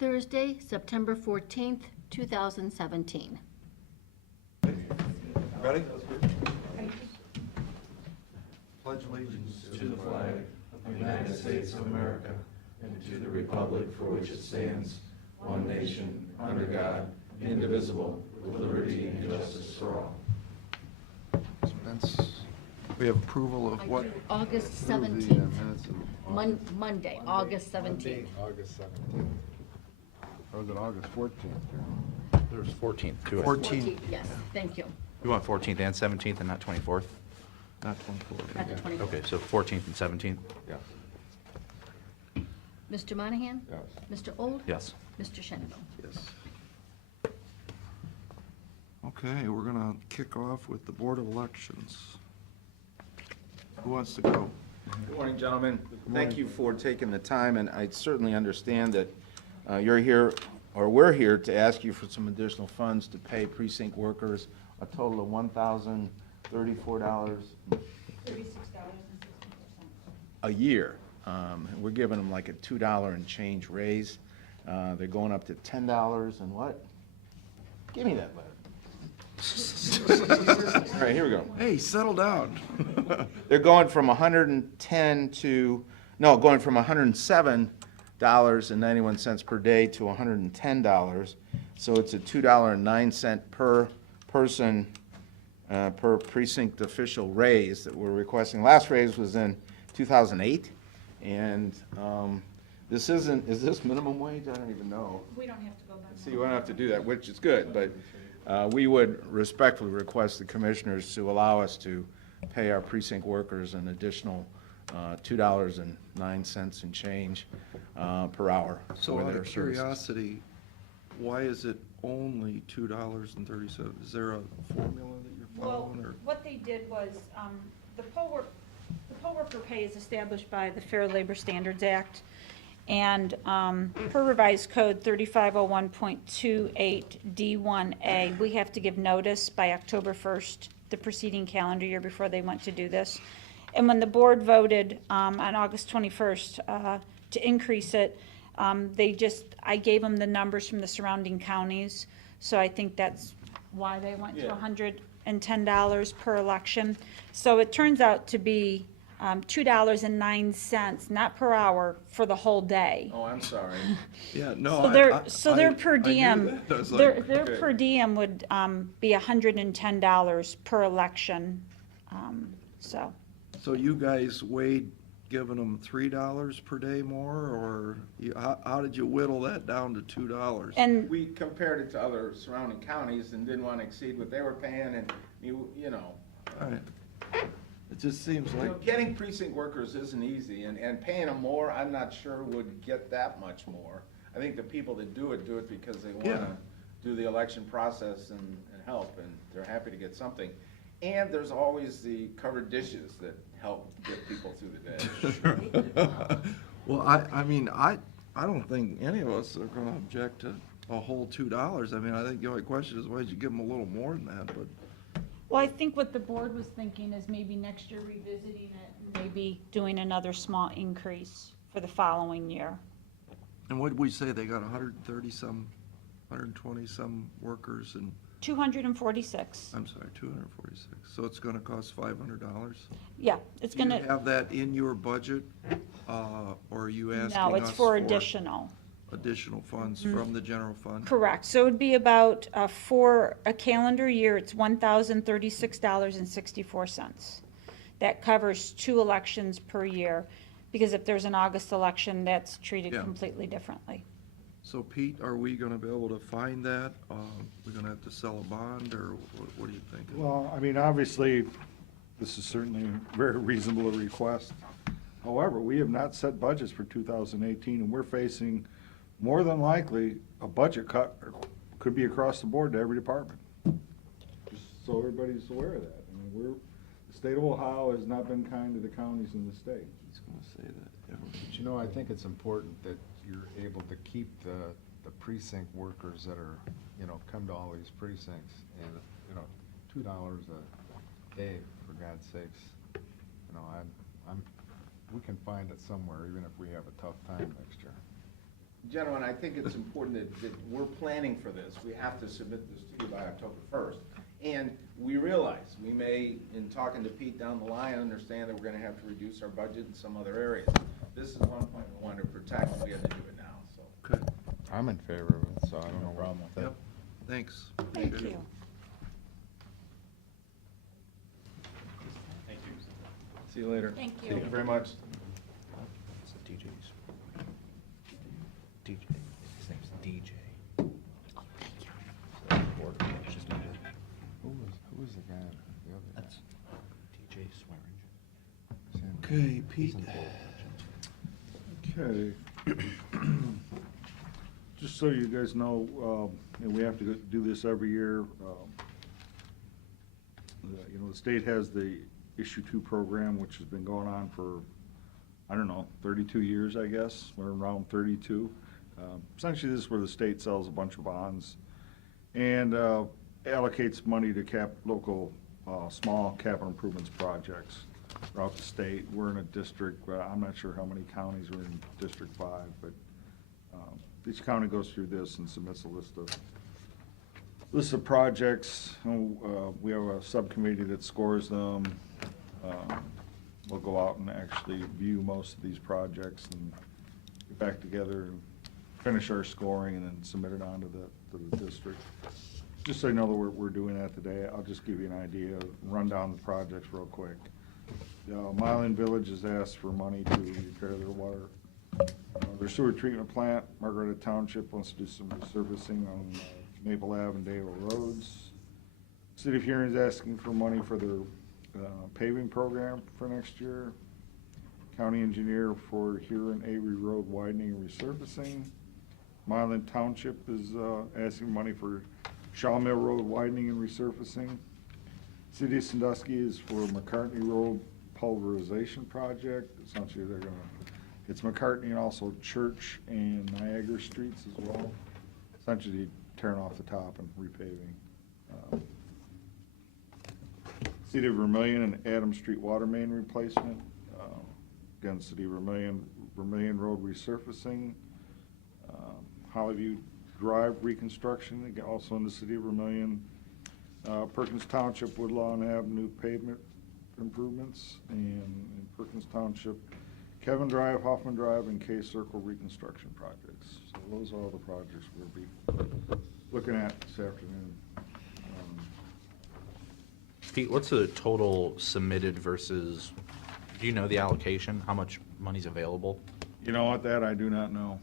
Thursday, September 14th, 2017. Ready? Pledge allegiance to the flag of the United States of America and to the republic for which it stands, one nation, under God, indivisible, with liberty and justice for all. We have approval of what? August Approve the, 17th. minutes of Monday, August 17th. August 17th. Or was it August 14th? There's 14th, too. 14th. Yes, thank you. You want 14th and 17th and not 24th? Not 24. Not the 24th. Okay, so 14th and 17th? Yes. Mr. Monahan? Yes. Mr. Old? Yes. Mr. Shenango? Yes. Okay, we're gonna kick off with the Board of Elections. Who wants to go? Good morning, gentlemen. Thank you for taking the time, and I certainly understand that you're here, or we're here, to ask you for some additional funds to pay precinct workers a total of $1,034 a year. We're giving them like a $2 and change raise. They're going up to $10 and what? Give me that letter. All right, here we go. Hey, settle down. They're going from 110 to, no, going from $107.91 per day to $110. So it's a $2.09 per person, per precinct official raise that we're requesting. Last raise was in 2008. And this isn't, is this minimum wage? I don't even know. We don't have to go by. See, we don't have to do that, which is good, but we would respectfully request the commissioners to allow us to pay our precinct workers an additional $2.09 and change per hour. So for out their of services. curiosity, why is it only $2.37? Is there a formula that you're Well, following, or? what they did was, the poll worker pay is established by the Fair Labor Standards Act. And per revised code 3501.28D1A, we have to give notice by October 1st, the preceding calendar year, before they went to do this. And when the board voted on August 21st to increase it, I gave them the numbers from the surrounding counties. So I think that's why they went to $110 per election. So it turns out to be $2.09, not per hour, for the whole day. Oh, I'm sorry. Yeah, no. So their per I knew diem, that. I was their like, Okay. per diem would be $110 per election, so. So you guys weighed giving them $3 per day more, or how did you whittle that down to $2? And We compared it to other surrounding counties and didn't want to exceed what they were paying, and you know. All right. It just seems You like, know, getting precinct workers isn't easy, and paying them more, I'm not sure would get that much more. I think the people that do it because they want Yeah. to do the election process and help, and they're happy to get something. And there's always the covered dishes that help get people through the day. well, I mean, I don't think any of us are gonna object to a whole $2. I mean, I think the only question is, why'd you give them a little more than that, but. well, I think what the board was thinking is maybe next year revisiting it, and maybe doing another small increase for the following year. And what did we say, they got 130-some, 120-some workers, and, 246. I'm sorry, 246, so it's gonna cost $500? Yeah, it's Do you gonna, have that in your budget, or are you asking us no, it's for additional. additional funds from the general fund? Correct. So it would be about, for a calendar year, it's $1,036.64. That covers 2 elections per year, because if there's an August election, that's treated Yeah. completely differently. So Pete, are we gonna be able to find that? We're gonna have to sell a bond, or what do you think? Well, I mean, obviously, this is certainly a very reasonable request. However, we have not set budgets for 2018, and we're facing, more than likely, a budget cut, or could be across the board to every department. Just so everybody's aware of that. I mean, the state of Ohio has not been kind to the counties in the state. He's gonna say that. But you know, I think it's important that you're able to keep the precinct workers that are, you know, come to all these precincts, and, you know, $2 a day, for God's sakes. You know, we can find it somewhere, even if we have a tough time next year. Gentlemen, I think it's important that we're planning for this. We have to submit this to you by October 1st. And we realize, we may, in talking to Pete down the line, understand that we're gonna have to reduce our budget in some other areas. This is one point we want to protect, and we have to do it now, so. Okay, I'm in favor of it, so I don't have a problem with it. yep, thanks. Thank Appreciate it. you. See you later. Thank you. Thank you very much. It's DJ's. DJ. His name's DJ. Oh, thank you. Who was the guy, the other guy? That's DJ Swearingen. Okay, He's Pete. in the board. Okay. Just so you guys know, and we have to do this every year. You know, the state has the Issue 2 program, which has been going on for, I don't know, 32 years, I guess. We're around 32. Essentially, this is where the state sells a bunch of bonds and allocates money to local small capital improvements projects throughout the state. We're in a district, I'm not sure how many counties are in District 5, but each county goes through this and submits a list of projects. We have a subcommittee that scores them. We'll go out and actually view most of these projects and get back together and finish our scoring and then submit it on to the district. Just so you know that we're doing that today, I'll just give you an idea, run down the projects real quick. Mylan Village has asked for money to repair their sewer treatment plant. Margaretta Township wants to do some resurfacing on Maple Ave and Dale Roads. City of Huron is asking for money for their paving program for next year. County engineer for Huron Avery Road widening and resurfacing. Mylan Township is asking money for Shaw Mill Road widening and resurfacing. City of Sandusky is for McCartney Road pulverization project. Essentially, it's McCartney and also Church and Niagara Streets as well. Essentially, tearing off the top and repaving. City of Vermillion and Adams Street water main replacement. Again, City of Vermillion Road resurfacing. Hollyview Drive reconstruction, again, also in the City of Vermillion. Perkins Township Woodlawn Avenue pavement improvements, and in Perkins Township, Kevin Drive, Hoffman Drive, and K Circle reconstruction projects. So those are all the projects we'll be looking at this afternoon. Pete, what's the total submitted versus, do you know the allocation? How much money's available? You know what, that I do not know.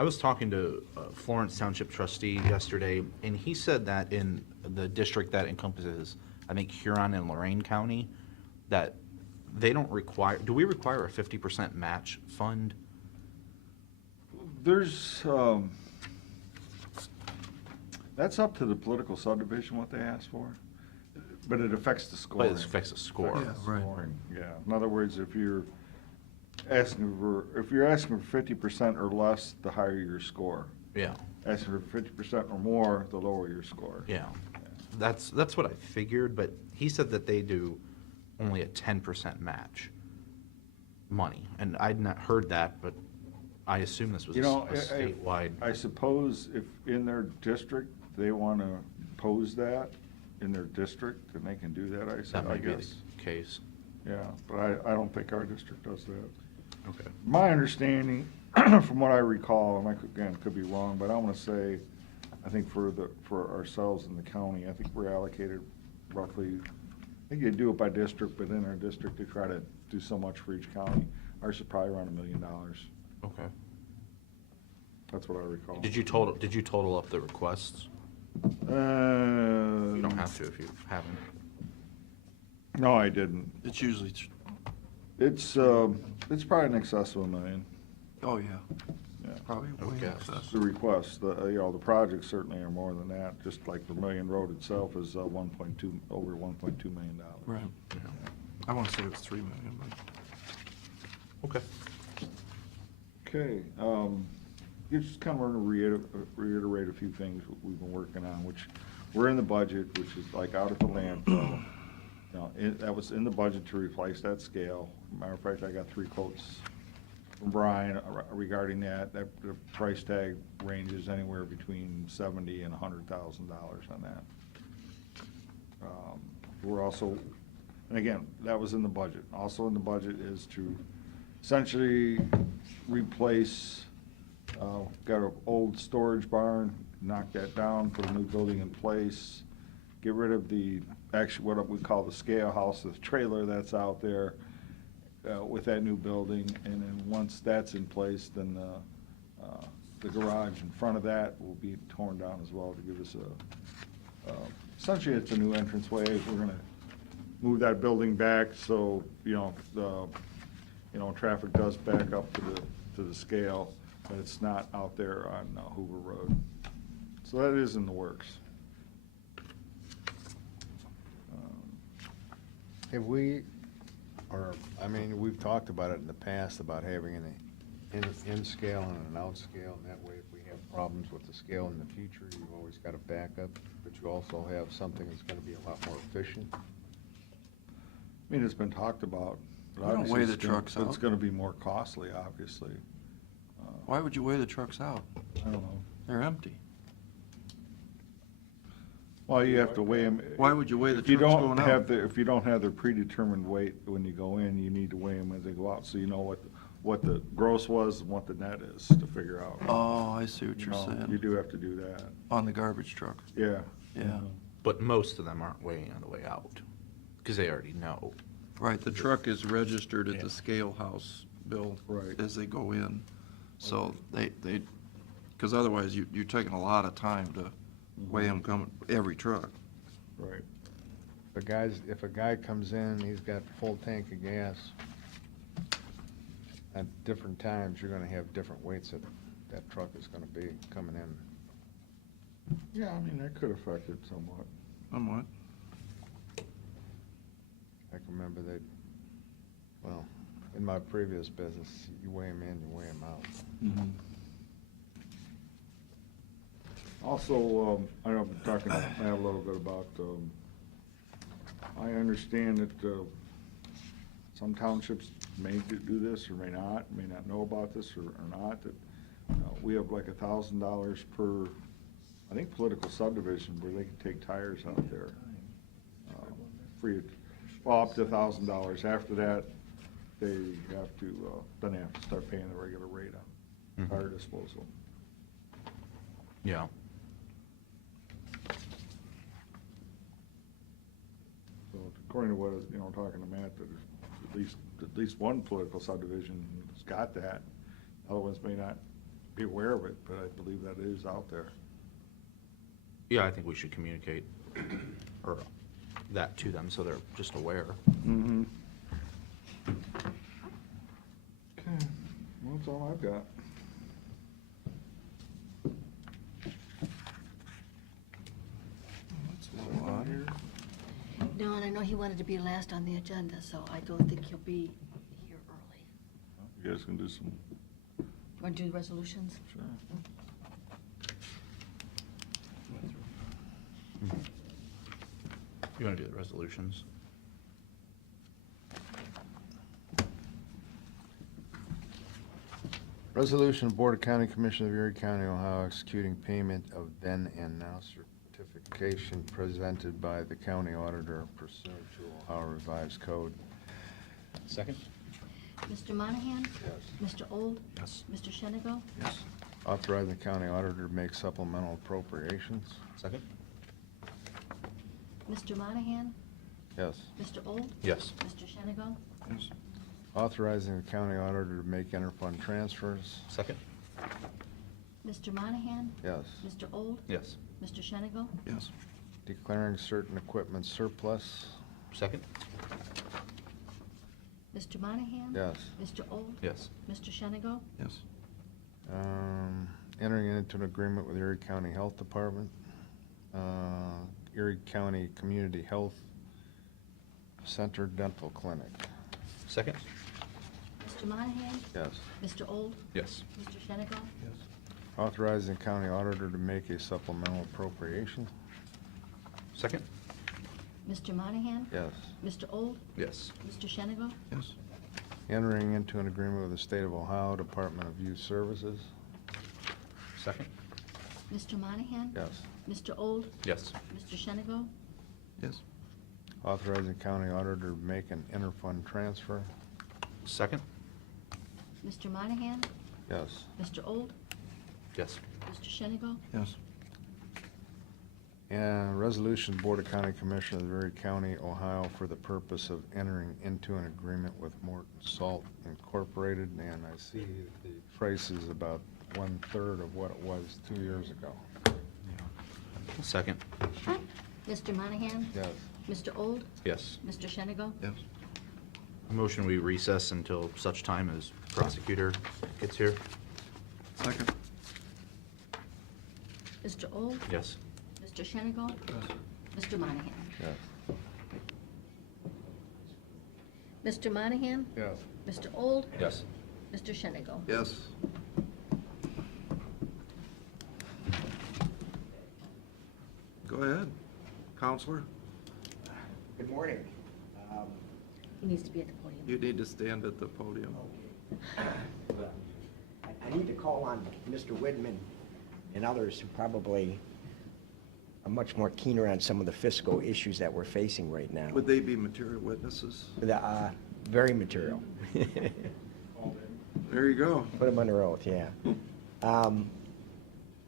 I was talking to Florence Township trustee yesterday, and he said that in the district that encompasses, I think, Huron and Lorain County, that they don't require, do we require a 50% match fund? There's, that's up to the political subdivision what they ask for, but it affects the scoring. But it affects the score. Yeah, right. Scoring, yeah. In other words, if you're asking for 50% or less, the higher your score. Yeah, Asking for 50% or more, the lower your score. yeah. That's what I figured, but he said that they do only a 10% match money. And I'd not heard that, but I assume this was a You know, statewide. I suppose if in their district, they want to pose that in their district, then they can do that, That I might be guess. the case. Yeah, but I don't think our district does that. Okay. My understanding, from what I recall, and could be wrong, but I want to say, I think for ourselves in the county, I think we're allocated roughly, I think you do it by district, but in our district, they try to do so much for each county. Ours is probably around $1 million. Okay. That's what I recall. Did you total up the requests? You don't have to if you haven't. No, I didn't. It's usually, It's probably in excess of $1 million. oh, yeah, Yeah. probably way in Okay. excess. The requests, the projects certainly are more than that, just like Vermillion Road itself is over $1.2 million. Right. I want to say it was 3 million, but. Okay. Okay, just kind of want to reiterate a few things we've been working on, which we're in the budget, which is like out at the landfill. That was in the budget to replace that scale. Matter of fact, I got 3 quotes from Brian regarding that. That the price tag ranges anywhere between $70,000 and $100,000 on that. We're also, and again, that was in the budget. Also in the budget is to essentially replace, got an old storage barn, knock that down, put a new building in place, get rid of the, actually what we call the scale house, the trailer that's out there with that new building. And then once that's in place, then the garage in front of that will be torn down as well to give us essentially it's a new entranceway. We're gonna move that building back so, traffic does back up to the scale, but it's not out there on Hoover Road. So that is in the works. Have we, we've talked about it in the past, about having an in scale and an out scale, and that way if we have problems with the scale in the future, you've always got a backup, but you also have something that's gonna be a lot more efficient. I mean, it's been talked about. But You don't obviously weigh the it's gonna- trucks out. It's gonna be more costly, obviously. Why would you weigh the trucks out? I don't know. They're empty. Well, you have to weigh them. Why would you weigh the If you trucks don't going have out? if you don't have their predetermined weight when you go in, you need to weigh them as they go out, so you know what the gross was and what the net is to figure out. Oh, I see what You you're know, saying. You do have to do that. On the garbage truck. Yeah. Yeah. But most of them aren't weighing on the way out, because they already know. Right, the truck is registered at Yeah. the scale house, Bill. Right. As they go in. So they, because otherwise you're taking a lot of time to weigh them coming, every truck. Right. If a guy comes in, he's got full tank of gas, at different times, you're gonna have different weights that truck is gonna be coming in. Yeah, I mean, that could affect it somewhat. Somewhat. I can remember in my previous business, you weigh them in, you weigh them out. Also, I know I'm talking to Matt a little bit about, I understand that some townships may do this or may not know about this or not, that we have like $1,000 per, I think, political subdivision where they can take tires out there. Free, well, up to $1,000. After that, they have to, then they have to start paying the regular rate on tire disposal. Yeah. So according to what, talking to Matt, that at least one political subdivision has got that. Other ones may not be aware of it, but I believe that it is out there. Yeah, I think we should communicate or that to them so they're just aware. Mm-hmm. Okay, well, that's all I've got. Let's move on. No, and I know he wanted to be last on the agenda, so I don't think he'll be here early. You guys can do some, Want to do the resolutions? sure. You want to do the resolutions? Resolution of Board of County Commission of Erie County, Ohio, executing payment of then and now certification presented by the county auditor pursuant to Ohio Revised Code. Second? Mr. Monahan? Yes. Mr. Old? Yes. Mr. Shenigo? Yes. Authorizing the county auditor to make supplemental appropriations. Second? Mr. Monahan? Yes. Mr. Old? Yes. Mr. Shenigo? Yes. Authorizing the county auditor to make interfund transfers. Second? Mr. Monahan? Yes. Mr. Old? Yes. Mr. Shenigo? Yes. Declaring certain equipment surplus. Second? Mr. Monahan? Yes. Mr. Old? Yes. Mr. Shenigo? Yes. Entering into an agreement with Erie County Health Department, Erie County Community Health Center Dental Clinic. Second? Mr. Monahan? Yes. Mr. Old? Yes. Mr. Shenigo? Yes. Authorizing the county auditor to make a supplemental appropriation. Second? Mr. Monahan? Yes. Mr. Old? Yes. Mr. Shenigo? Yes. entering into an agreement with the State of Ohio Department of Youth Services. Second? Mr. Monahan? Yes. Mr. Old? Yes. Mr. Shenigo? Yes. Authorizing county auditor to make an interfund transfer. Second? Mr. Monahan? Yes. Mr. Old? Yes. Mr. Shenigo? Yes. And resolution, Board of County Commissioners of Erie County, Ohio, for the purpose of entering into an agreement with Morton Salt Incorporated. And I see the price is about 1/3 of what it was 2 years ago. Second? Mr. Monahan? Yes. Mr. Old? Yes. Mr. Shenigo? Yes. Motion we recess until such time as prosecutor gets here? Second. Mr. Old? Yes. Mr. Shenigo? Mr. Monahan? Yes. Mr. Monahan? Yes. Mr. Old? Yes. Mr. Shenigo? Yes. Go ahead, Counselor. Good morning. He needs to be at the podium. You need to stand at the podium. I need to call on Mr. Widman and others who probably are much more keener on some of the fiscal issues that we're facing right now. Would they be material witnesses? Very material. There you go. Put them under oath, yeah.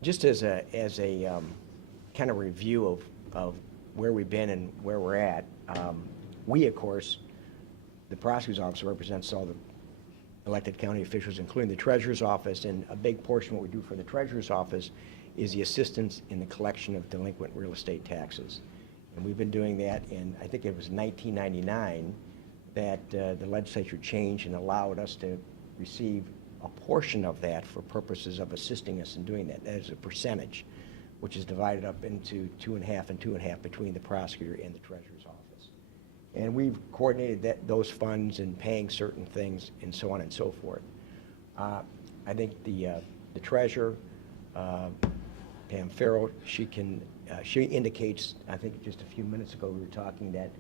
Just as a kind of review of where we've been and where we're at, we, of course, the prosecutor's office represents all the elected county officials, including the treasurer's office, and a big portion of what we do for the treasurer's office is the assistance in the collection of delinquent real estate taxes. And we've been doing that in, I think it was 1999, that the legislature changed and allowed us to receive a portion of that for purposes of assisting us in doing that. That is a percentage, which is divided up into 2.5 and 2.5 between the prosecutor and the treasurer's office. And we've coordinated those funds and paying certain things and so on and so forth. I think the treasurer, Pam Farrell, she indicates, I think just a few minutes ago we were talking that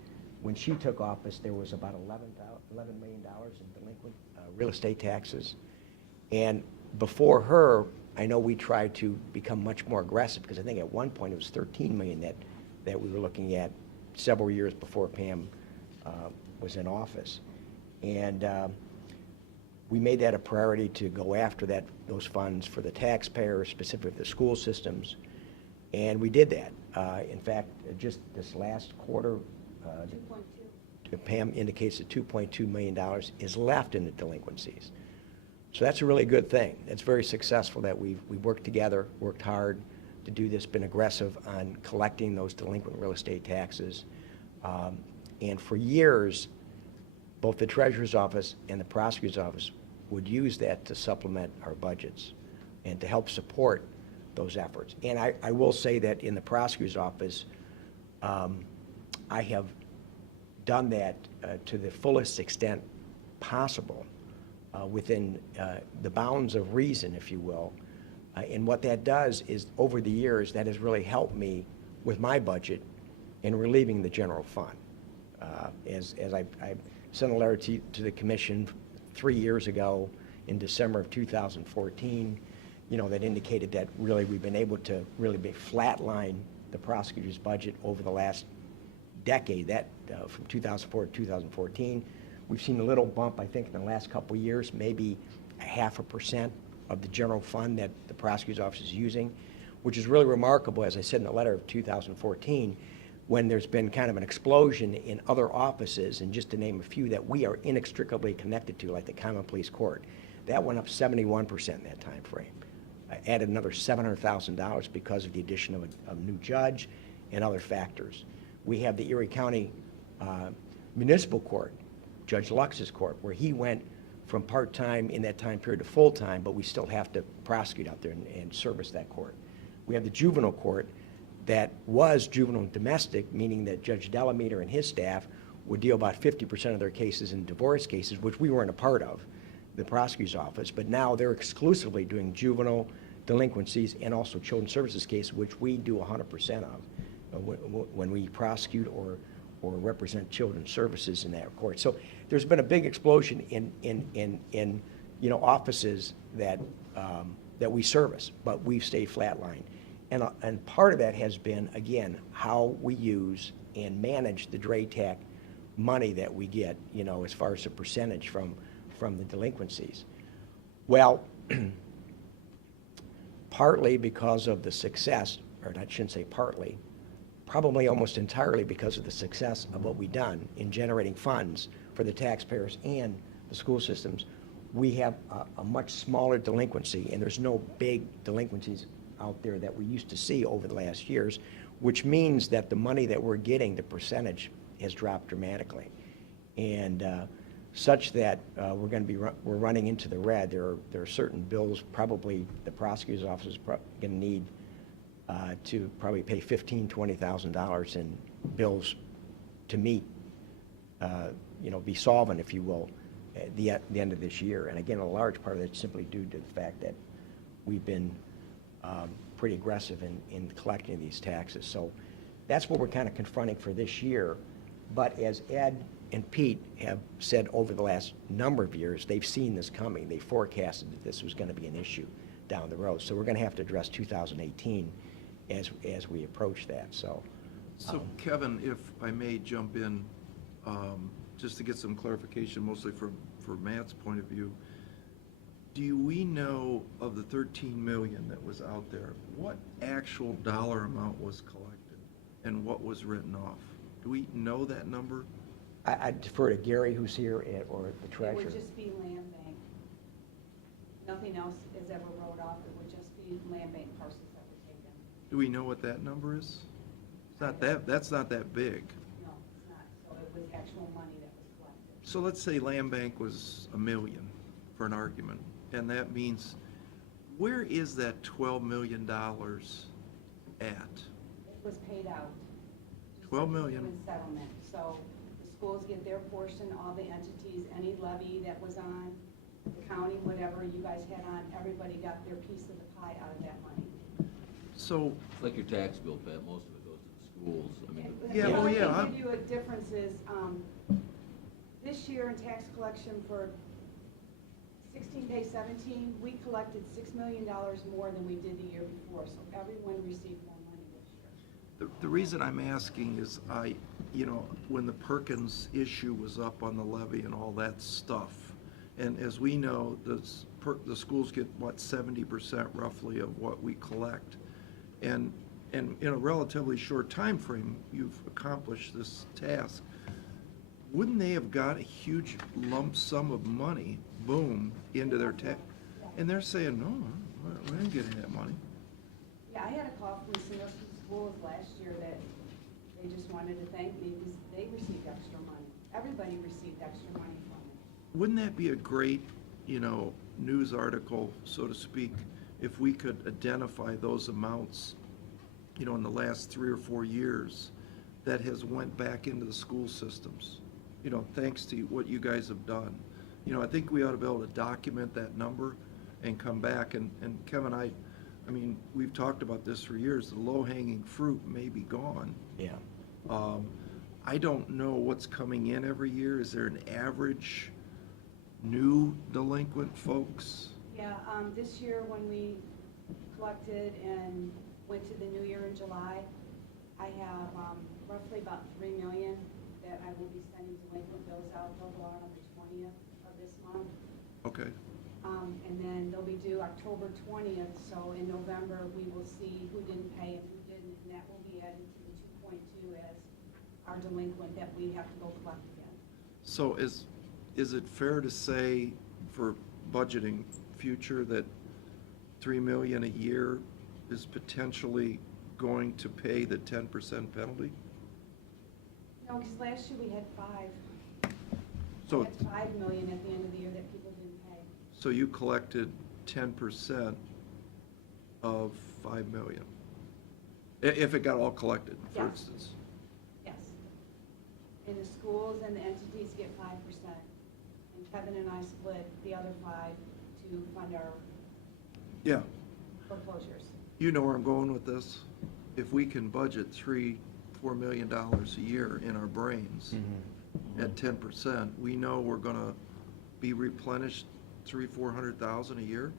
when she took office there was about $11 million in delinquent real estate taxes. And before her, I know we tried to become much more aggressive, because I think at one point it was 13 million that we were looking at several years before Pam was in office. And we made that a priority to go after those funds for the taxpayers, specifically the school systems, and we did that. In fact, just this last quarter, Pam indicates that $2.2 million is left in the delinquencies. So that's a really good thing. It's very successful that we worked together, worked hard to do this, been aggressive on collecting those delinquent real estate taxes. And for years, both the treasurer's office and the prosecutor's office would use that to supplement our budgets and to help support those efforts. And I will say that in the prosecutor's office, I have done that to the fullest extent possible within the bounds of reason, if you will. And what that does is, over the years, that has really helped me with my budget in relieving the general fund. As I sent a letter to the commission 3 years ago in December of 2014, that indicated that really we've been able to really flatline the prosecutor's budget over the last decade, that from 2004 to 2014. We've seen a little bump, I think, in the last couple of years, maybe 0.5% of the general fund that the prosecutor's office is using, which is really remarkable, as I said in the letter of 2014, when there's been kind of an explosion in other offices, and just to name a few that we are inextricably connected to, like the Common Police Court. That went up 71% in that time frame. I added another $700,000 because of the addition of a new judge and other factors. We have the Erie County Municipal Court, Judge Lux's court, where he went from part-time in that time period to full-time, but we still have to prosecute out there and service that court. We have the juvenile court that was juvenile and domestic, meaning that Judge Delameter and his staff would deal about 50% of their cases in divorce cases, which we weren't a part of, the prosecutor's office, but now they're exclusively doing juvenile delinquencies and also children's services cases, which we do 100% of when we prosecute or or represent children's services in that court. So there's been a big explosion in offices that, that we service, but we've stayed flatlined. And part of that has been, again, how we use and manage the DRATAC money that we get, as far as a percentage from the delinquencies. Well, partly because of the success, or I shouldn't say partly, probably almost entirely because of the success of what we've done in generating funds for the taxpayers and the school systems, we have a much smaller delinquency, and there's no big delinquencies out there that we used to see over the last years, which means that the money that we're getting, the percentage, has dropped dramatically. And such that we're running into the red. There are certain bills, probably the prosecutor's office is going to need to probably pay $15,000, $20,000 in bills to meet, be solvent, if you will, at the end of this year. And again, a large part of that is simply due to the fact that we've been pretty aggressive in collecting these taxes. So that's what we're kind of confronting for this year. But as Ed and Pete have said over the last number of years, they've seen this coming. They forecasted that this was going to be an issue down the road. So we're going to have to address 2018 as we approach that. So Kevin, if I may jump in, just to get some clarification, mostly for Matt's point of view, do we know of the 13 million that was out there, what actual dollar amount was collected and what was written off? Do we know that number? I'd defer to Gary, who's here, or the treasurer. It would just be land bank. Nothing else is ever wrote off. It would just be land bank parcels that were taken. Do we know what that number is? It's not that, that's not that big. No, it's not. So it was actual money that was collected. So let's say land bank was $1 million, for an argument, and that means, where is that $12 million at? It was paid out. just 12 like we do million. in settlement. So the schools get their portion, all the entities, any levy that was on, the county, whatever you guys had on, everybody got their piece of the pie out of that money. So, It's like your tax bill, Pat, most of it goes to the schools. I mean, Yeah, The well, only yeah, thing give you a difference is, this year in tax collection for 16 pay 17, we collected $6 million more than we did the year before, so everyone received more money this year. the reason I'm asking is when the Perkins issue was up on the levy and all that stuff, and as we know, the schools get, 70% roughly of what we collect. And in a relatively short time frame, you've accomplished this task. Wouldn't they have got a huge lump sum of money, boom, into their tax? And they're saying, no, we didn't get any of that money. Yeah, I had a call from some of the schools last year that they just wanted to thank me because they received extra money. Everybody received extra money from it. Wouldn't that be a great, news article, so to speak, if we could identify those amounts, in the last 3 or 4 years that has went back into the school systems, thanks to what you guys have done. I think we ought to be able to document that number and come back. And Kevin, I mean, we've talked about this for years. The low-hanging fruit may be gone. Yeah. I don't know what's coming in every year. Is there an average new delinquent folks? Yeah, this year when we collected and went to the new year in July, I have roughly about $3 million that I will be sending delinquent bills out. They'll go out on the 20th of this month. Okay. And then they'll be due October 20th, so in November, we will see who didn't pay and who didn't, and that will be added to the 2.2 as our delinquent that we have to go collect again. So is it fair to say, for budgeting future, that $3 million a year is potentially going to pay the 10% penalty? No, because last year we had 5. So, We had $5 million at the end of the year that people didn't pay. so you collected 10% of $5 million? If it got all collected, for Yeah. instance? Yes. And the schools and the entities get 5%. And Kevin and I split the other 5 to fund our Yeah. foreclosures. You know where I'm going with this? If we can budget 3, $4 million a year in our brains at 10%, we know we're gonna be replenished 300,000-400,000 a year?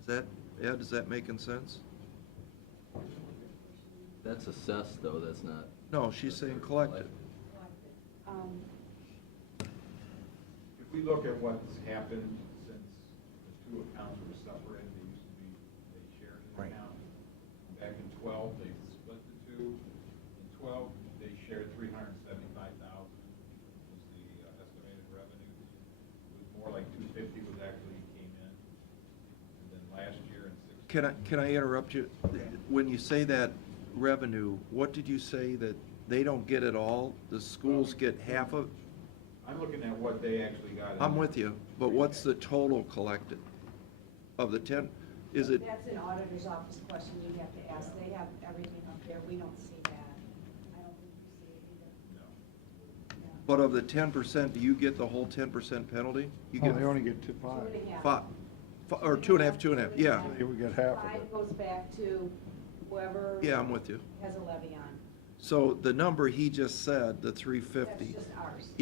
Is that, Ed, is that making sense? That's assessed, though, that's not. No, she's saying collected. Um, If we look at what's happened since the two accounts were separated, they shared an Right. account. Back in 12, they split the two. In 12, they shared 375,000 was the estimated revenue. It was more like 250 was actually came in. And then last year in 16. Can I interrupt you? When you say that revenue, what did you say, that they don't get it all? The schools get half of? I'm looking at what they actually got. in I'm there. with you, but what's the total collected of the 10? Is it, That's an auditor's office question you have to ask. They have everything up there. We don't see that. I don't think we see it either. No. Yeah. but of the 10%, do you get the whole 10% penalty? You Oh, get they only get 2.5. 2.5. five, or 2.5, 2.5, yeah. They would get half of it. Five goes back to whoever. Yeah, I'm with you. Has a levy on. So the number he just said, the 350, That's just ours.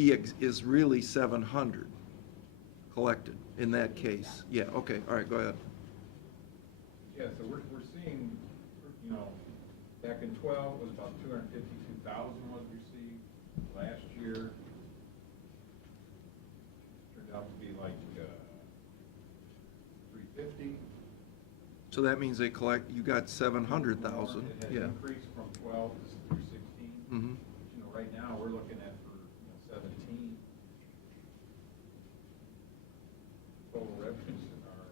is really 700 collected in that case. Yeah, okay, all right, go ahead. Yeah, so we're seeing, you know, back in 12 was about 252,000 was received. Last year turned out to be like 350. So that means they collect, you got 700,000, It has yeah. increased from 12 to 16. Mm-hmm. You know, right now, we're looking at for, 17. Total revenues are,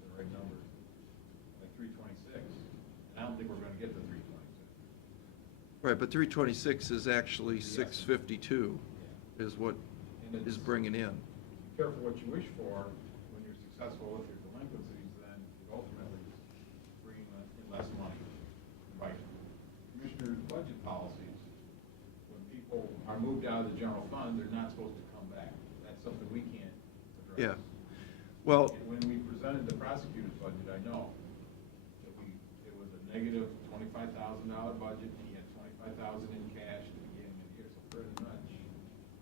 the right numbers, like 326. And I don't think we're gonna get to 326. Right, but 326 is actually 652 is what And is it's- bringing in. Careful what you wish for. When you're successful with your delinquencies, then it ultimately is bringing in less money. Right. Commissioner's budget policies, when people are moved out of the general fund, they're not supposed to come back. That's something we can't Yeah. address. Well, When we presented the prosecutor's budget, I know that it was a negative $25,000 budget. He had 25,000 in cash at the beginning of the year. So pretty much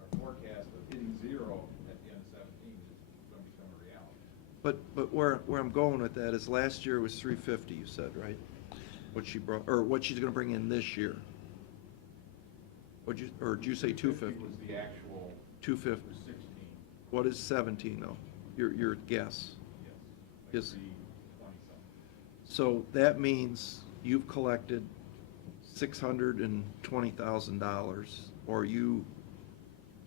our forecast of hitting zero at the end of 17 is going to become a reality. but where I'm going with that is last year was 350, you said, right? What she brought, or what she's gonna bring in this year. Or did you say 250? was the actual 250. for 16, What is 17 though? Your guess? yes. Yes. 320-something. So that means you've collected $620,000, or you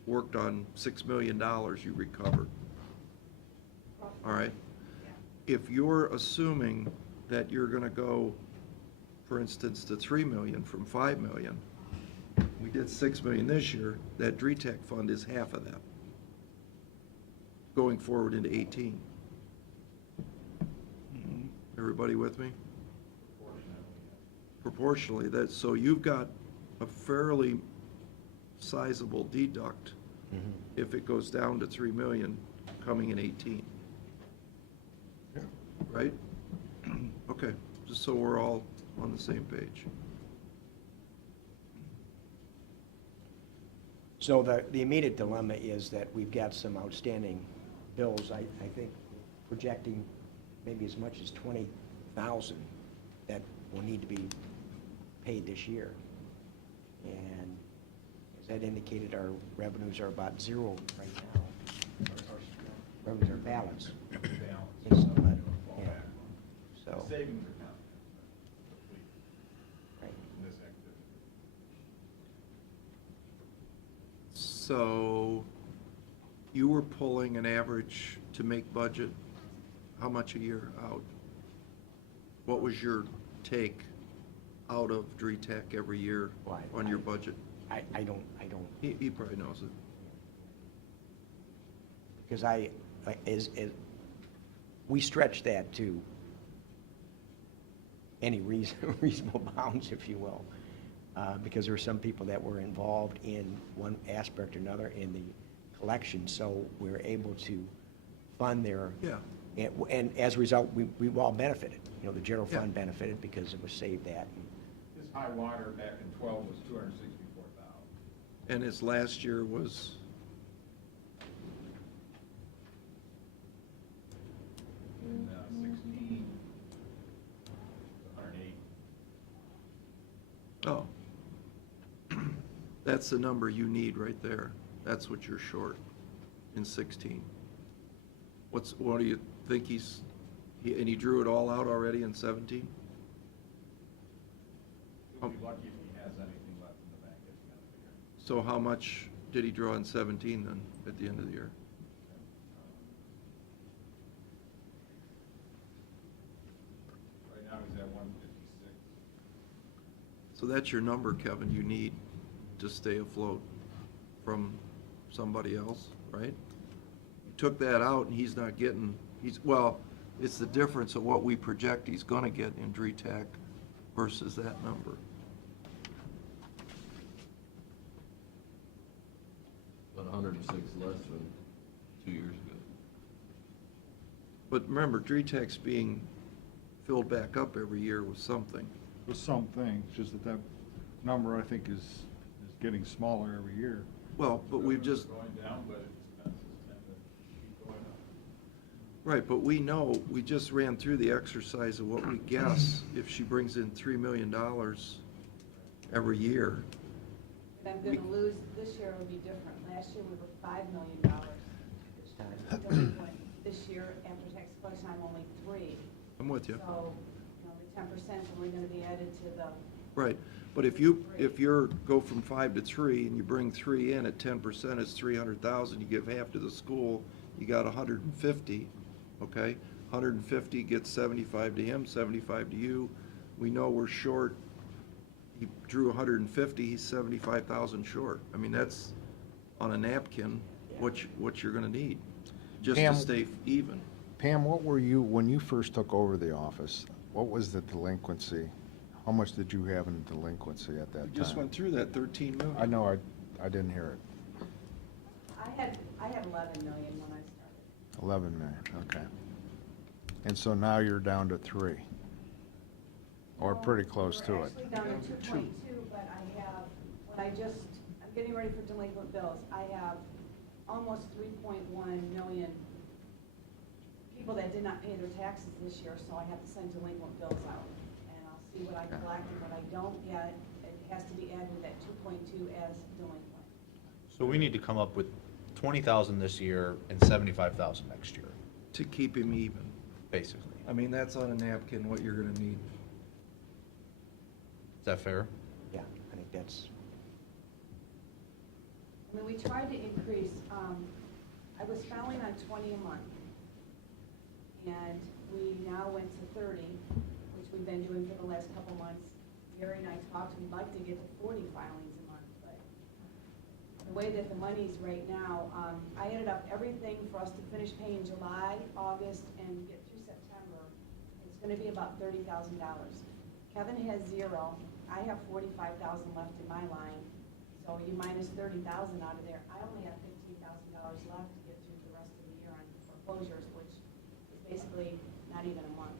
worked on $6 million you recovered. All right? If you're assuming that you're gonna go, for instance, to 3 million from 5 million, we did 6 million this year, that DRETEC fund is half of that, going forward into 18. Everybody with me? Proportionally, that, so you've got a fairly sizable deduct if it goes down to 3 million coming in 18. Yeah. Right? Okay, just so we're all on the same page. So the immediate dilemma is that we've got some outstanding bills, I think projecting maybe as much as 20,000 that will need to be paid this year. And as Ed indicated, our revenues are about zero right now. Our revenues are balanced. Yes, but, yeah. So, Savings account. right. In this activity. So you were pulling an average to make budget, how much a year out? What was your take out of DRETEC every year Why? on your budget? I don't, He probably knows it. because we stretch that to any reasonable bounds, if you will, because there are some people that were involved in one aspect or another in the collection, so we're able to fund their. Yeah. And as a result, we all benefited. You know, the general Yeah. fund benefited because it was saved that. His high water back in 12 was 264,000. And his last year was, In 16, 108. oh. That's the number you need right there. That's what you're short in 16. What do you think and he drew it all out already in 17? He'll be lucky if he has anything left in the bank at the end of the year. So how much did he draw in 17 then, at the end of the year? Right now, he's at 156. So that's your number, Kevin, you need to stay afloat from somebody else, right? You took that out and he's not getting, well, it's the difference of what we project he's gonna get in DRETAC versus that number. About 106 less than 2 years ago. But remember, DRETAC's being filled back up every year with something. With some things, just that number, I think, is getting smaller every year. Well, but we've Revenues just, are going down, but expenses tend to keep going up. right, but we know, we just ran through the exercise of what we guess if she brings in $3 million every year. And I'm gonna lose, this year will be different. Last year, we were $5 million delinquent. This year, after tax collection, I'm only 3. I'm with you. So, the 10% is only gonna be added to the, Right, but if you're go from 5 to 3 and you bring 3 in at 10% is 300,000, you give half to the school, you got 150, okay? 150 gets 75 to him, 75 to you. We know we're short. He drew 150, he's 75,000 short. I mean, that's on a napkin, what you're gonna need, just to Pam- stay even. Pam, what were you, when you first took over the office, what was the delinquency? How much did you have in delinquency at that time? We just went through that 13 million. I know, I didn't hear it. I had 11 million when I started. 11 million, okay. And so now you're down to 3, or pretty close to We're it. actually down to 2.2, but I have, I'm getting ready for delinquent bills. I have almost 3.1 million people that did not pay their taxes this year, so I have to send delinquent bills out. And I'll see what I collect, and what I don't get, it has to be added with that 2.2 as delinquent. So we need to come up with 20,000 this year and 75,000 next year, To keep him even. basically. I mean, that's on a napkin, what you're gonna need. Is that fair? Yeah, I think that's, I mean, we tried to increase, I was filing on 20 a month. And we now went to 30, which we've been doing for the last couple months. Erie and I talked, we'd like to get to 40 filings a month, but the way that the money's right now, I ended up, everything for us to finish paying July, August, and get through September, it's gonna be about $30,000. Kevin has 0, I have 45,000 left in my line, so you minus 30,000 out of there, I only have $15,000 left to get through the rest of the year on foreclosures, which is basically not even a month.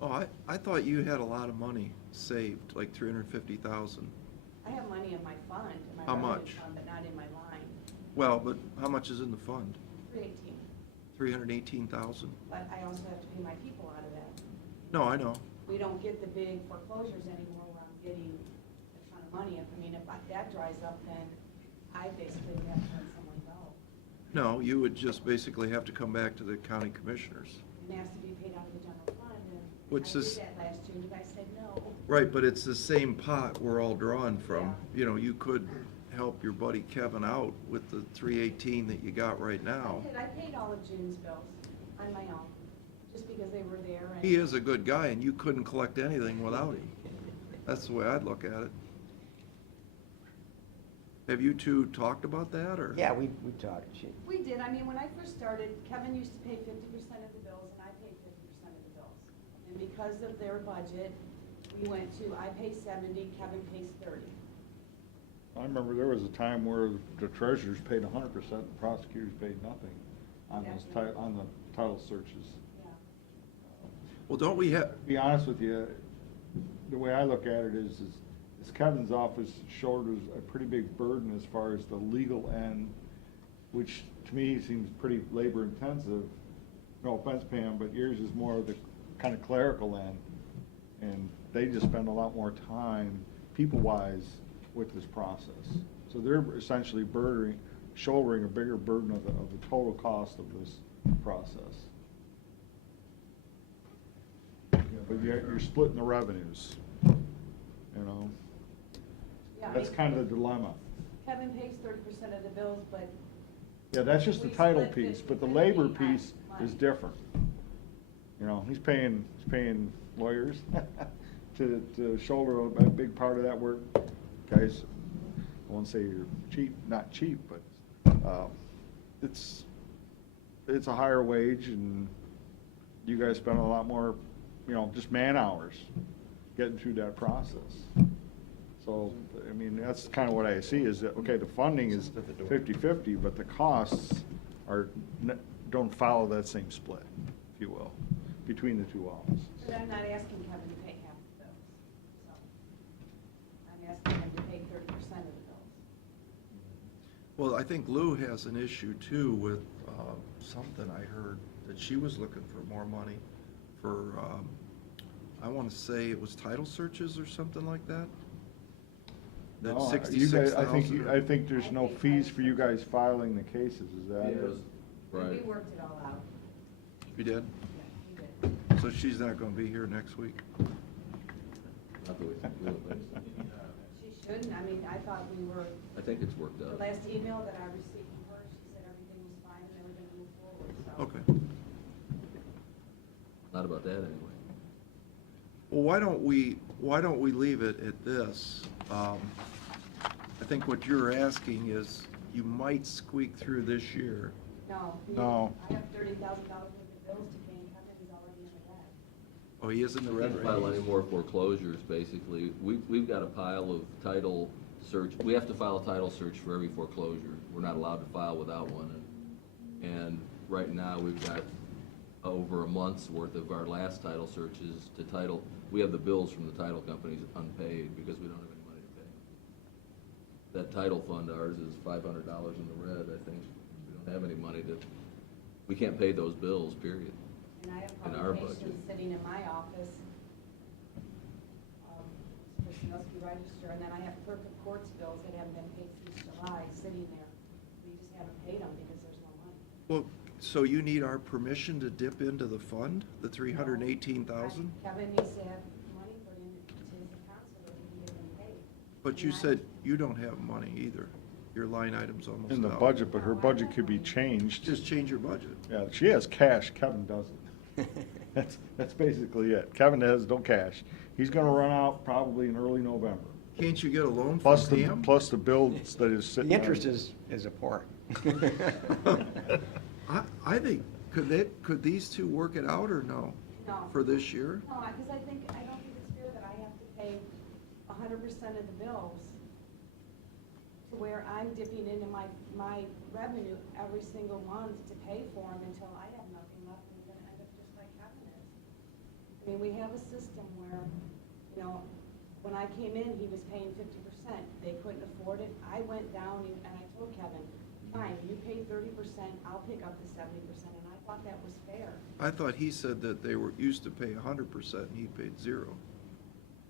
Oh, I thought you had a lot of money saved, like 350,000. I have money in my fund, in my How revenue much? fund, but not in my line. Well, but how much is in the fund? 318, 318,000? but I also have to pay my people out of that. No, I know. We don't get the big foreclosures anymore where I'm getting a ton of money. I mean, if that dries up, then I basically would have to let someone go. No, you would just basically have to come back to the county commissioners. And it has to be paid out of the general fund, and Which I is- did that last year, and you guys said no. Right, but it's the same pot we're all drawing from. Yeah. You know, you could help your buddy Kevin out with the 318 that you got right now. I paid all of June's bills on my own, just because they were there. And He is a good guy, and you couldn't collect anything without him. That's the way I'd look at it. Have you two talked about that, or? yeah, we talked. We did. I mean, when I first started, Kevin used to pay 50% of the bills, and I paid 50% of the bills. And because of their budget, we went to, I pay 70, Kevin pays 30. I remember there was a time where the treasurers paid 100%, the prosecutors paid nothing on those on the title searches. Yeah. Well, don't we have, To be honest with you, the way I look at it is Kevin's office shoulders a pretty big burden as far as the legal end, which to me seems pretty labor intensive. No offense, Pam, but yours is more of the kind of clerical end. And they just spend a lot more time, people-wise, with this process. So they're essentially shouldering a bigger burden of the total cost of this process. But you're splitting the revenues, you know? Yeah, I That's mean, kind of the dilemma. Kevin pays 30% of the bills, but Yeah, that's just the We title split piece, but the 50-50 labor on piece is money. different. You know, he's paying lawyers to shoulder a big part of that work. Guys, I won't say you're cheap, not cheap, but, it's a higher wage and you guys spend a lot more, you know, just man hours getting through that process. So, I mean, that's kind of what I see is that, okay, the funding is 50-50, but the costs don't follow that same split, if you will, between the two offices. but I'm not asking Kevin to pay half the bills. So I'm asking him to pay 30% of the bills. Well, I think Lou has an issue too with something I heard, that she was looking for more money for, I want to say it was title searches or something like that? That No, you 66,000. guys, I think there's no fees for you guys filing the cases, is that it? Right. We worked it all out. You did? Yeah, we did. So she's not going to be here next week? Not that we don't think so. She shouldn't, I mean, I thought we were, I think it's worked the out. last email that I received from her, she said everything was fine and they were gonna move forward, so. Okay. Not about that anyway. Well, why don't we leave it at this? I think what you're asking is, you might squeak through this year. No. No. I have $30,000 worth of bills to pay and Kevin is already in the red. Oh, he is in the red Can't right file any more foreclosures, basically. We've got a pile of title search, we have to file a title search for every foreclosure. We're not allowed to file without one. And right now, we've got over a month's worth of our last title searches to title. We have the bills from the title companies unpaid because we don't have any money to pay. That title fund, ours is $500 in the red, I think. We don't have any money we can't pay those bills, period. And I have In our publications budget. sitting in my office, for Sinoski Register, and then I have clerk of courts bills that haven't been paid since July, sitting there. We just haven't paid them because there's no money. Well, so you need our permission to dip into the fund, the 318,000? Kevin needs to have money put into his account so that he can get them paid. But you And I- said you don't have money either. Your line item's almost out. In the budget, but her budget could be changed. Just change your budget. Yeah, she has cash, Kevin doesn't. That's basically it. Kevin has no cash. He's gonna run out probably in early November. Can't you get a loan Plus from the, Pam? plus the bills that is sitting. The interest on- is abhorrent. I think, could these two work it out or no? No. For this year? No, because I don't think it's fair that I have to pay 100% of the bills to where I'm dipping into my revenue every single month to pay for them until I have nothing left, and we're gonna end up just like Kevin is. I mean, we have a system where, you know, when I came in, he was paying 50%. They couldn't afford it. I went down and I told Kevin, fine, you pay 30%, I'll pick up the 70%, and I thought that was fair. I thought he said that they were used to pay 100% and he paid 0.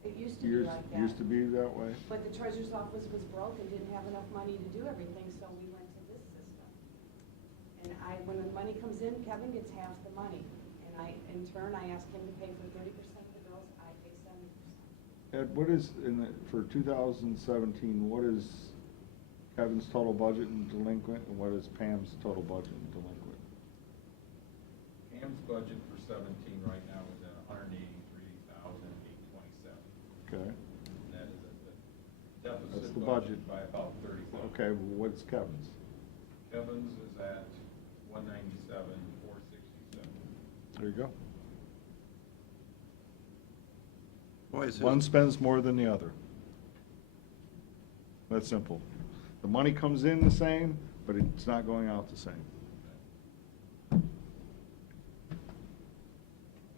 It used to be like that. Used to be that way. But the treasurer's office was broke and didn't have enough money to do everything, so we went to this system. And when the money comes in, Kevin gets half the money. And in turn, I ask him to pay for 30% of the bills, I pay 70%. Ed, what is, for 2017, what is Kevin's total budget in delinquent, and what is Pam's total budget in delinquent? Pam's budget for 17 right now is at 183,827. Okay, And that is a That's deficit the budget. by about 30,000. okay, well, what's Kevin's? Kevin's is at 197,467. There you go. Why is One his, spends more than the other. That's simple. The money comes in the same, but it's not going out the same. And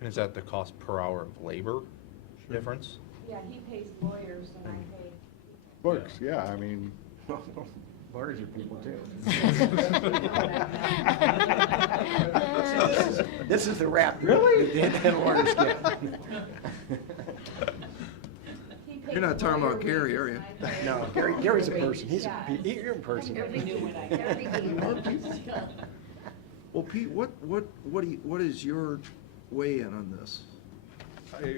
is that the cost per hour of labor difference? Yeah, he pays lawyers and I pay. Clerks, yeah, I mean, Lawyers are people too. This is the rap. Really? that lawyers get. He pays You're not talking about lawyer Gary, are wages you? and I pay- No, Gary's a person. You're a person. Well, Pete, what is your weigh in on this?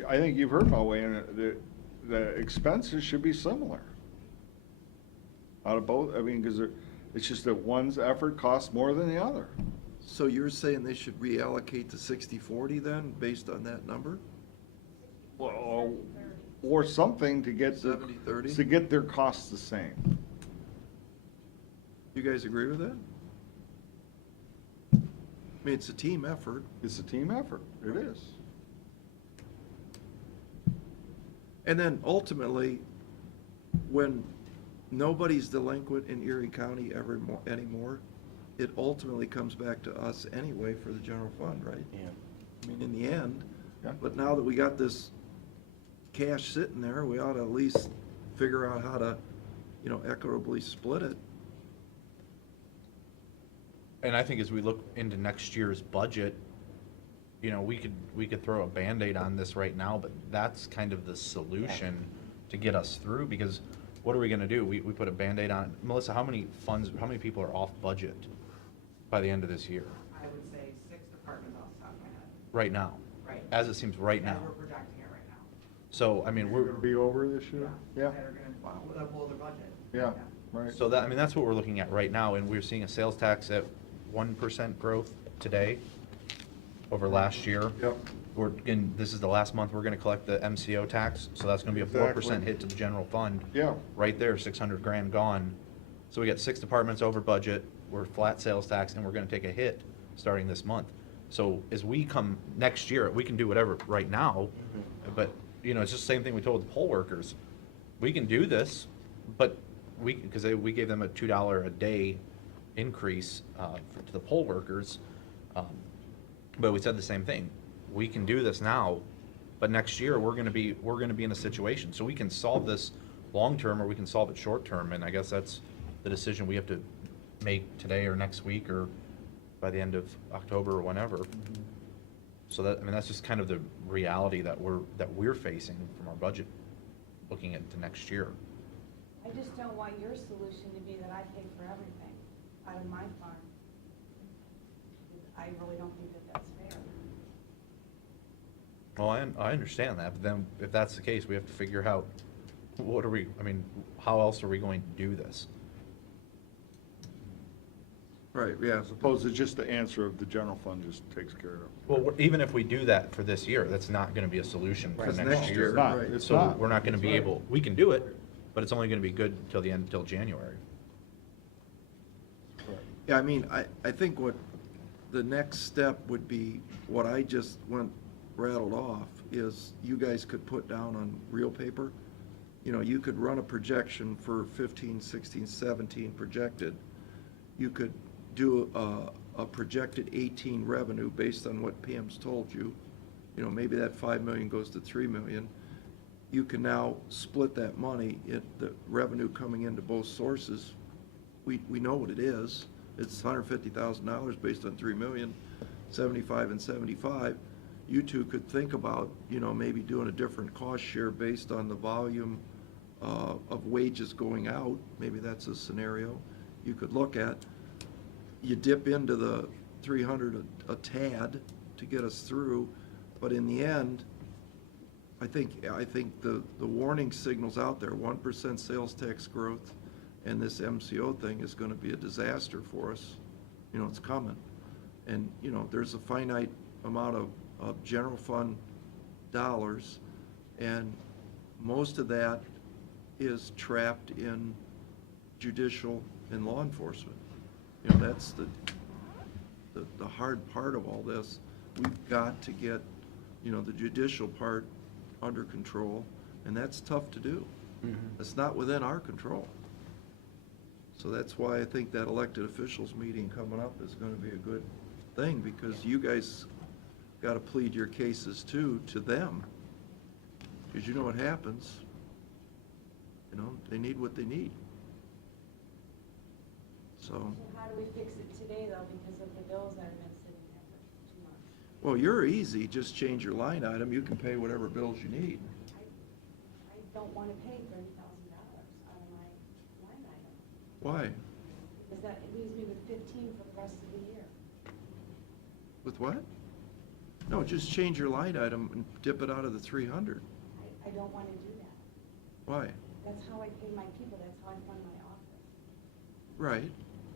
I think you've heard my way in it, the expenses should be similar. Out of both, I mean, because it's just that one's effort costs more than the other. So you're saying they should reallocate to 60/40 then, based on that number? Well, or something to get the, 70/30? to get their costs the same. You guys agree with that? I mean, it's a team effort. It's a team effort, it is. And then ultimately, when nobody's delinquent in Erie County anymore, it ultimately comes back to us anyway for the general fund, right? Yeah. I mean, in the end, Yeah. but now that we got this cash sitting there, we ought to at least figure out how to, equitably split it. And I think as we look into next year's budget, we could throw a Band-Aid on this right now, but that's kind of the solution to get us through, because what are we gonna do? We put a Band-Aid on. Melissa, how many people are off budget by the end of this year? I would say 6 departments off the top of my head. Right now? Right. As it seems right As now. we're projecting it right now. So, I mean, We're gonna be over this year? Yeah, That are gonna blow their budget. yeah, right. so that's what we're looking at right now, and we're seeing a sales tax at 1% growth today over last year. Yep. This is the last month we're gonna collect the MCO tax, so that's gonna be a 4% Exactly. hit to the general fund. Yeah. Right there, 600 grand gone. So we got 6 departments over budget, we're flat sales tax, and we're gonna take a hit starting this month. So as we come next year, we can do whatever right now, but, it's just the same thing we told the poll workers. We can do this, but because we gave them a $2 a day increase to the poll workers. But we said the same thing. We can do this now, but next year, we're gonna be in a situation. So we can solve this long-term, or we can solve it short-term, and I guess that's the decision we have to make today or next week, or by the end of October or whenever. So that's just kind of the reality that we're facing from our budget, looking into next year. I just don't want your solution to be that I pay for everything out of my farm. I really don't think that that's fair. Well, I understand that, but then if that's the case, we have to figure out, how else are we going to do this? Right, yeah. As opposed to just the answer of the general fund just takes care of it. Well, even if we do that for this year, that's not gonna be a solution for Right. next Next year. year, It's not, right. it's So not. we're not gonna be able, we can do it, but it's only gonna be good till January. Yeah, I mean, I think what the next step would be, what I just rattled off, is you guys could put down on real paper, you could run a projection for 15, 16, 17 projected. You could do a projected 18 revenue based on what Pam's told you. Maybe that 5 million goes to 3 million. You can now split that money, the revenue coming into both sources. We know what it is. It's $150,000 based on 3 million, 75 and 75. You two could think about, maybe doing a different cost share based on the volume of wages going out. Maybe that's a scenario you could look at. You dip into the 300 a tad to get us through, but in the end, I think the warning signal's out there. 1% sales tax growth and this MCO thing is gonna be a disaster for us. It's coming. And, there's a finite amount of general fund dollars, and most of that is trapped in judicial and law enforcement. That's the hard part of all this. We've got to get, the judicial part under control, and that's tough to do. It's not within our control. So that's why I think that elected officials meeting coming up is gonna be a good thing, because you guys gotta plead your cases too, to them. Because you know what happens. You know, they need what they need. So, So how do we fix it today, though, because of the bills that have been sitting there for 2 months? well, you're easy, just change your line item, you can pay whatever bills you need. I don't want to pay $30,000 out of my line item, Why? because that leaves me with 15 for the rest of the year. With what? No, just change your line item and dip it out of the 300. I don't want to do that. Why? That's how I pay my people, that's how I fund my office. Right.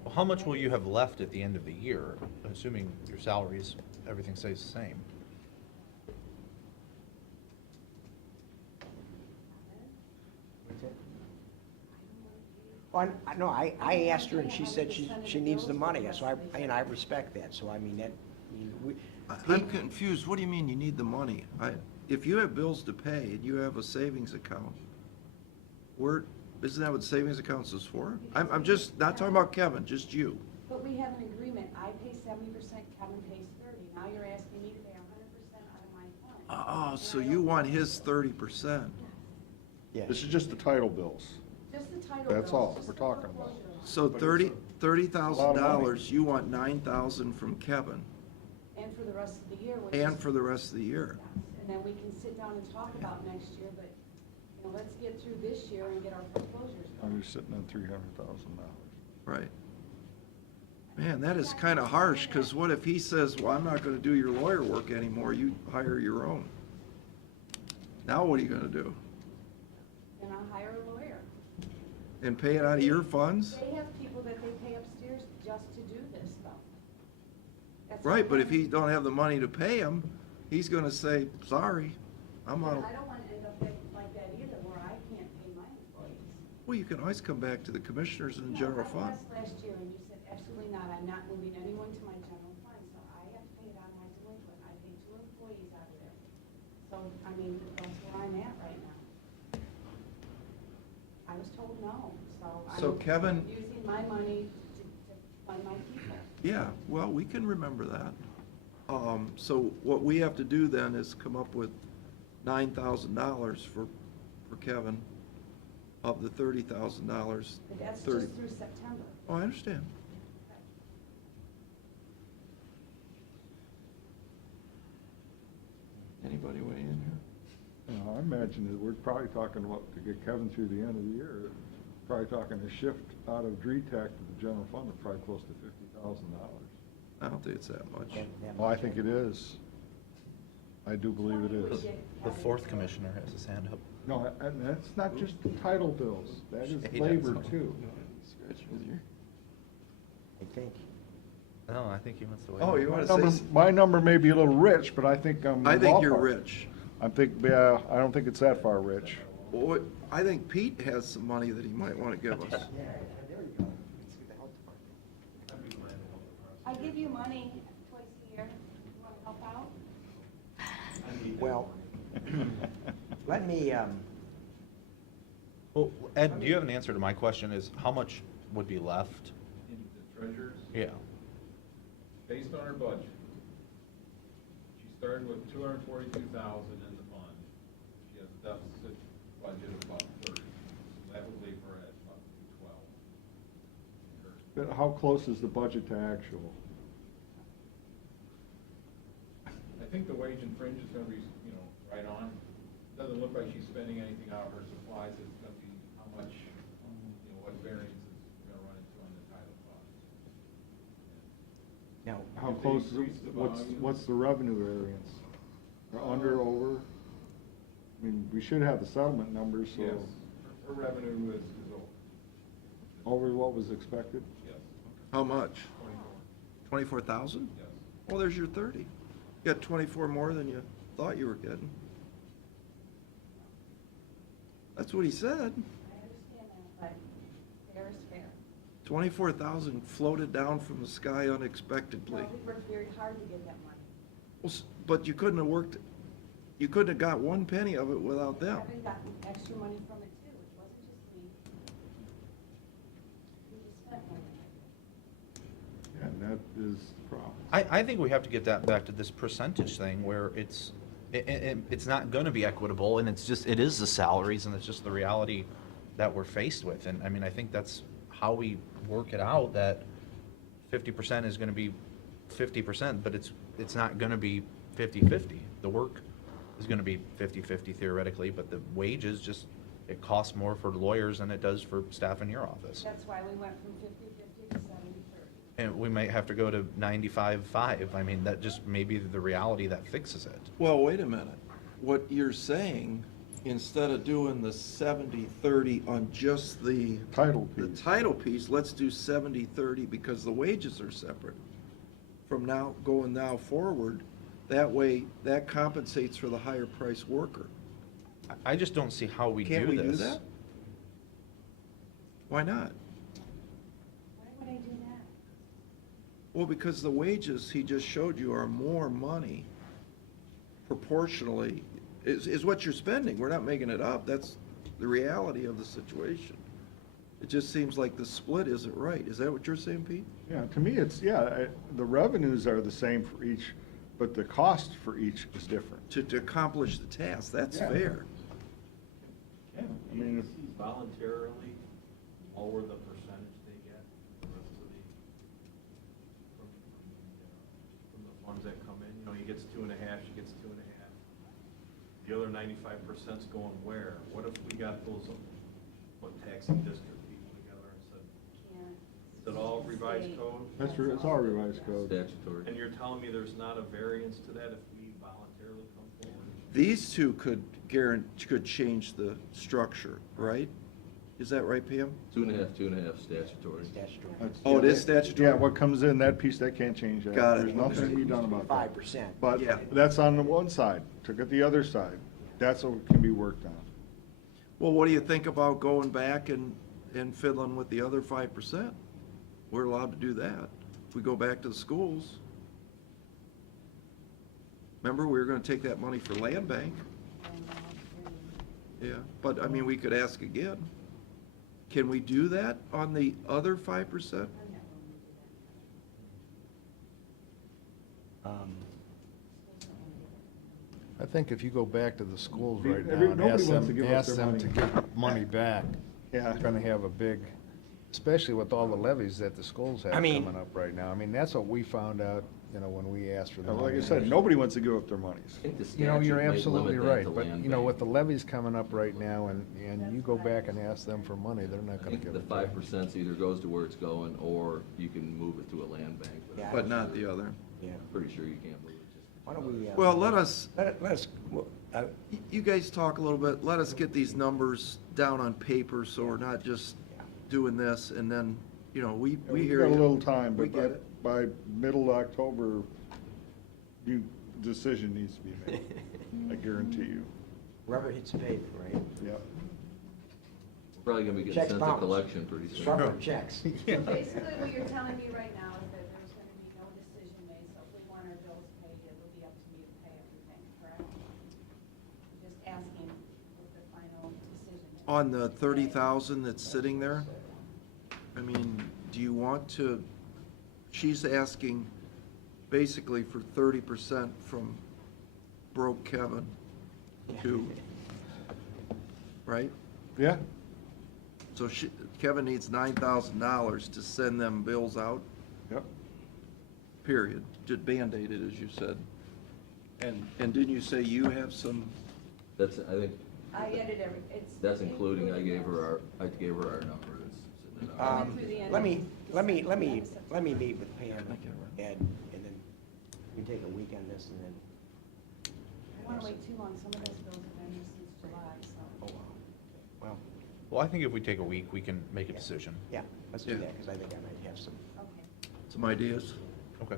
Well, how much will you have left at the end of the year, assuming your salaries, everything stays the same? Well, no, I asked her and she said she needs the money, so I respect that, so I mean, I'm confused, what do you mean you need the money? If you have bills to pay and you have a savings account, isn't that what savings accounts is for? I'm just, not talking about Kevin, just you. But we have an agreement, I pay 70%, Kevin pays 30. Now you're asking me to pay 100% out of my fund. Oh, so you want his 30%. yeah. This is just the title bills. Just the title That's bills, all just we're the talking about. foreclosure. So But it's $30,000, you want 9,000 from Kevin, And for the rest of the year, which and is- for the rest of the year. Yes, and then we can sit down and talk about next year, but, you know, let's get through this year and get our foreclosures I'm done. just sitting on $300,000. Right. Man, that is kind of harsh, because what if he says, well, I'm not gonna do your lawyer work anymore, you hire your own? Now what are you gonna do? And I'll hire a lawyer. And pay it out of your funds? They have people that they pay upstairs just to do this stuff. That's Right, how but if they- he don't have the money to pay him, he's gonna say, sorry, I'm But on. I don't want to end up like that either, where I can't pay my employees. Well, you can always come back to the commissioners and the general No, fund. I asked last year, and you said, absolutely not, I'm not moving anyone to my general fund, so I have to pay it out of my delinquent. I pay 2 employees out of there. So, I mean, that's where I'm at right now. I was told no, So I'm Kevin- using my money to fund my people. Yeah, well, we can remember that. So what we have to do then is come up with $9,000 for Kevin of the $30,000. But that's 30. just through September. Oh, I understand. Anybody weigh in here? You know, I imagine that we're probably talking about, to get Kevin through the end of the year, probably talking a shift out of DRETAC to the general fund of probably close to $50,000. I don't think it's that much. Well, I think it is. I do believe it is. The fourth commissioner has his hand up. No, and that's not just the title bills, that is He does. labor too. I think. No, I think he wants to wait. Oh, you My want number- to say? My number may be a little rich, but I think I'm. I think you're ballpark. rich. I don't think it's that far rich. Well, I think Pete has some money that he might want to give us. Yeah, there you go. I give you money twice a year. You want to help out? Well, let me, Well, Ed, do you have an answer to my question, is how much would be left? In the treasurer's, Yeah. based on her budget, she started with 242,000 in the fund. She has a deficit budget of about 30. So that would leave her at about 212. But how close is the budget to actual? I think the wage and fringe is gonna be, you know, right on. Doesn't look like she's spending anything out of her supplies. It's gonna be how much, you know, what variances we're gonna run into on the title cost. now, How If they close, increase the what's volumes- the revenue variance? Under, over? I mean, we should have the settlement numbers, so Yes, her revenue is over, over what was expected? yes, How much? 24, 24,000? yes. Well, there's your 30. You got 24 more than you thought you were getting. That's what he said. I understand that, but fair is fair. 24,000 floated down from the sky unexpectedly. Well, we worked very hard to get that money. Well, but you couldn't have got one penny of it without them. Kevin got extra money from it too. It wasn't just me. We just spent money. And that is the problem. I think we have to get that back to this percentage thing where it's It's not gonna be equitable, and it is the salaries, and it's just the reality that we're faced with. And I mean, I think that's how we work it out, that 50% is gonna be 50%, but it's not gonna be 50-50. The work is gonna be 50-50 theoretically, but the wages just, it costs more for lawyers than it does for staff in your office. That's why we went from 50/50 to 70/30. And we might have to go to 95-5. I mean, that just may be the reality that fixes it. Well, wait a minute. What you're saying, instead of doing the 70-30 on just the Title piece. title piece, let's do 70-30 because the wages are separate. From going now forward, that way, that compensates for the higher price worker. I just don't see how we do this. Can't we do that? Why not? Why would I do that? Well, because the wages he just showed you are more money proportionally, is what you're spending. We're not making it up. That's the reality of the situation. It just seems like the split isn't right. Is that what you're saying, Pete? Yeah, to me, the revenues are the same for each, but the cost for each is different. To accomplish the task, that's Yeah. fair. I mean, if- agencies voluntarily lower the percentage they get from the rest of from the funds that come in. You know, he gets 2.5, she gets 2.5. The other 95%'s going where? What if we got those, taxing district people together and said, Can't. is it all revised code? it's all revised code. Statutory. And you're telling me there's not a variance to that if we voluntarily come forward? These two could change the structure, right? Is that right, Pam? 2.5 statutory. Statutory. That's- Oh, it is statutory? Yeah, what comes in, that piece, that can't change that. Got it. There's nothing to be done about that. 5%. But Yeah. that's on the one side. To get the other side, that's what can be worked on. Well, what do you think about going back and fiddling with the other 5%? We're allowed to do that. If we go back to the schools. Remember, we were gonna take that money for land bank. Yeah, but I mean, we could ask again. Can we do that on the other 5%? I think if you go back to the schools right now and Nobody ask wants to them, give up ask their them money. to give money back, Yeah. you're gonna have a big, especially with all the levies that the schools have I mean- coming up right now. I mean, that's what we found out, when we asked for the money. Like I said, nobody wants to give up their monies. I think the You know, you're statute might absolutely limit that right, to but, land with bank. the levies coming up right now and you go back and ask them for money, they're not I gonna think give the it back. 5% either goes to where it's going, or you can move it to a land bank. Yeah. But not the other. Yeah. I'm pretty sure you can't move it just. Why don't we? Well, let us, Let us, you guys talk a little bit. Let us get these numbers down on paper so we're not just doing this and then, we We've hear got a you. little time, We but get it. by middle of October, decision needs to be made. I guarantee you. rubber hits the pavement, right? Yep. We're probably gonna be getting Checks sent to bounced. collection pretty soon. Sharper checks. Basically, what you're telling me right now is that there's gonna be no decision made, so if we want our bills paid, it will be up to me to pay everything, correct? I'm just asking what the final decision is. On the 30,000 that's sitting there, I mean, do you want to, she's asking basically for 30% from broke Kevin to, right? Yeah, So Kevin needs $9,000 to send them bills out, yep. period. Just Band-Aid it, as you said. And didn't you say you have some, That's, I think, I added it's. that's including, I gave her our number. It's sitting in our- through the end Let of me December. meet with Pam and Ed, and then we take a week on this and then. I don't wanna wait too long, some of those bills have been here since July, so. Oh, wow. Well, Well, I think if we take a week, we can make a decision. yeah, let's do Yeah. that, because I think I might have some, Okay. some ideas? Okay.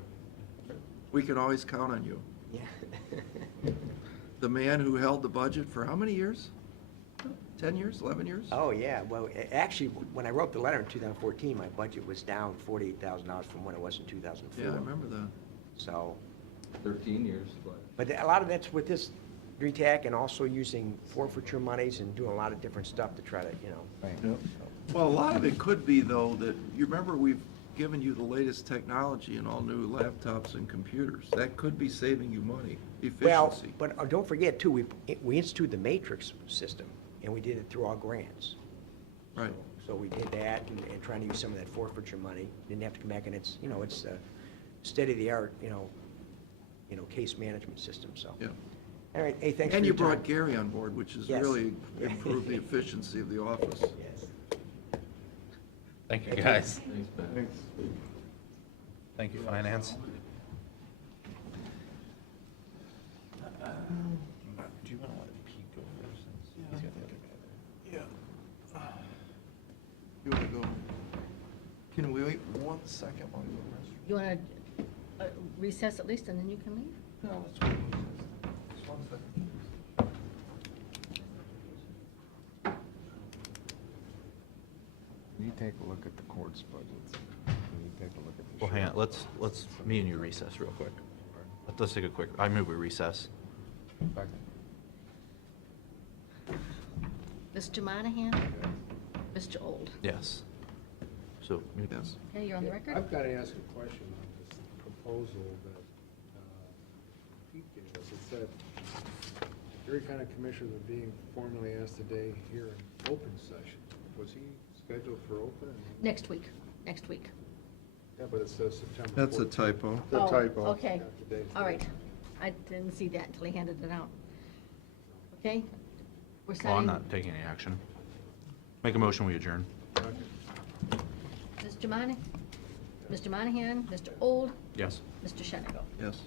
We can always count on you. yeah. The man who held the budget for how many years? 10 years, 11 years? Oh, yeah, well, actually, when I wrote the letter in 2014, my budget was down $48,000 from what it was in 2004. Yeah, I remember that. So, 13 years, but a lot of that's with this RETAC and also using forfeiture monies and doing a lot of different stuff to try to, Yep. Well, a lot of it could be, though, that, you remember we've given you the latest technology and all new laptops and computers. That could be saving you money. Well, efficiency. but don't forget too, we instituted the matrix system, and we did it through all grants. Right. So we did that, and trying to use some of that forfeiture money, didn't have to come back, and it's, it's a state-of-the-art, case management system, so. Yeah. All right, hey, thanks for And your you time. brought Gary on board, which has Yes. really improved the efficiency of the office. Yes. Thank you, guys. Thanks, Ben. Thanks. Thank you, Finance. Do you want to let Pete go first since he's got the other guy there? Yeah. You want to go? Can we wait 1 second while we go to the restroom? You want to recess at least, and then you can leave? No, let's wait. Just 1 second. Can you take a look at the court's budgets? Can you take a look at the? Well, hang on, sheriff's? let's, me and you recess real quick. Let's take a quick, I move we recess. Second. Mr. Monahan? Mr. Old? Yes. So, Yes. Okay, you're on the record? I've got to ask a question on this proposal that Pete gave us. It said, Erie County Commissioners are being formally asked today here in open session. Was he scheduled for open? Next week, next week. Yeah, but it says September 14th. That's a typo. The Oh, typo. Okay, Not today's all right. date. I didn't see that until he handed it out. Okay? We're well, I'm signing. not taking any action. Make a motion, we adjourn. Mr. Monahan, Mr. Old, Yes. Mr. Shenago. Yes.